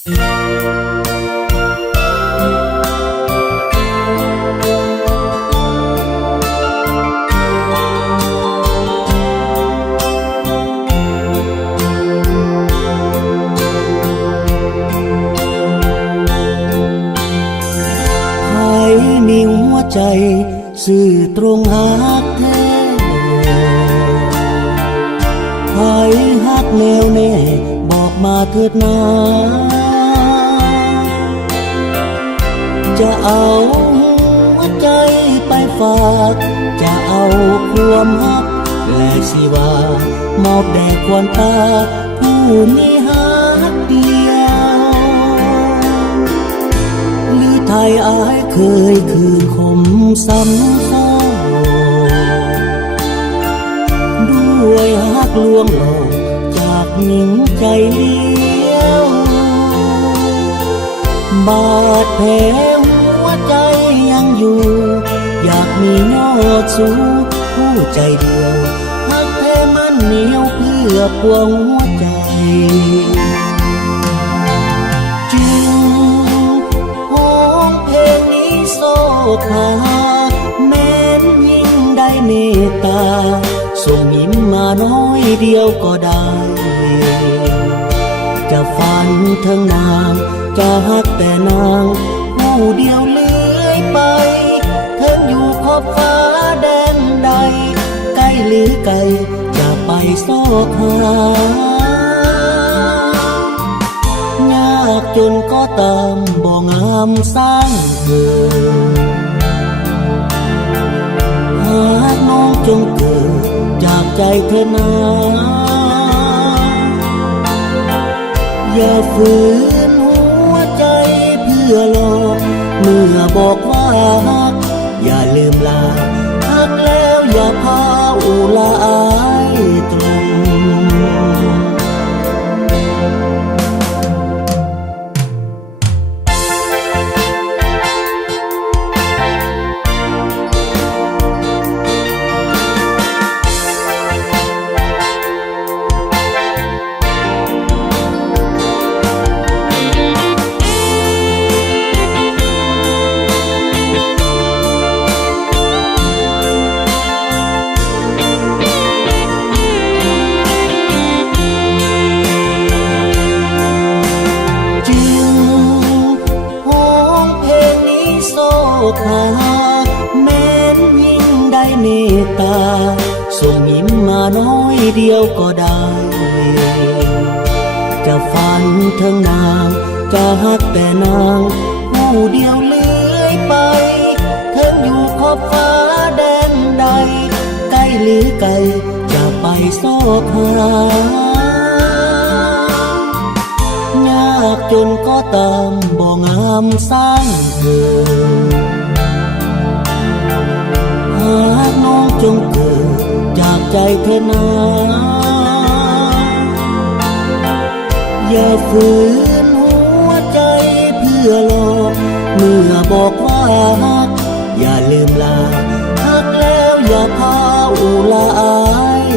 มีหัวใจซื่อตรงหักแท้ใครหักแนวแน่บอกมาเถิดนาจะเอาหัวใจไปฝากจะเอาความหักและสิว่ามอบแด่ควรตาผู้มีหักเดียวหรือไทยอายเคยคือคมซ้ำซ้อนด้วยหักลวงหลอกจากหญิงใจเลี้ยวบาดแผลหัวใจยังอยู่อยากมียอดสูงผู้ใจเดียวหักแท้มันเหนียวเพื่อปวงหัวใจจึงห้องเพลงนี้โซคาแม้นยิ่งได้เมตตาส่งยิ้มมาน้อยเดียวก็ได้จะฝันถึงนางจะหักแต่นางผู้เดียวเลื่อยไปถึงอยู่ขอบฟ้าแดนใดใกล้หรือไกลจะไปซอกหายากจนก็ตามบ่งามสร้างเกิดหากน้องจงเกิดจากใจเธอนาอย่าฝืนหัวใจเพื่อหลอกเมื่อบอกว่าฮักอย่าลืมลาฮักแล้วอย่าพาอุลาอายตรงแม้นยิ่งได้เมตตาส่งยิ้มมาน้อยเดียวก็ได้จะฝันถึงนางจะหักแต่นางผู้เดียวเลื่อยไปถึงอยู่ขอบฟ้าแดนใดใกล้หรือไกลจะไปซอกหายากจนก็ตามบ่งามสร้างเกิดหากน้องจงเกิดจากใจเธอนาอย่าฝืนหัวใจเพื่อหลอกเมื่อบอกว่าฮักอย่าลืมลาฮักแล้วอย่าพาอุลาอาย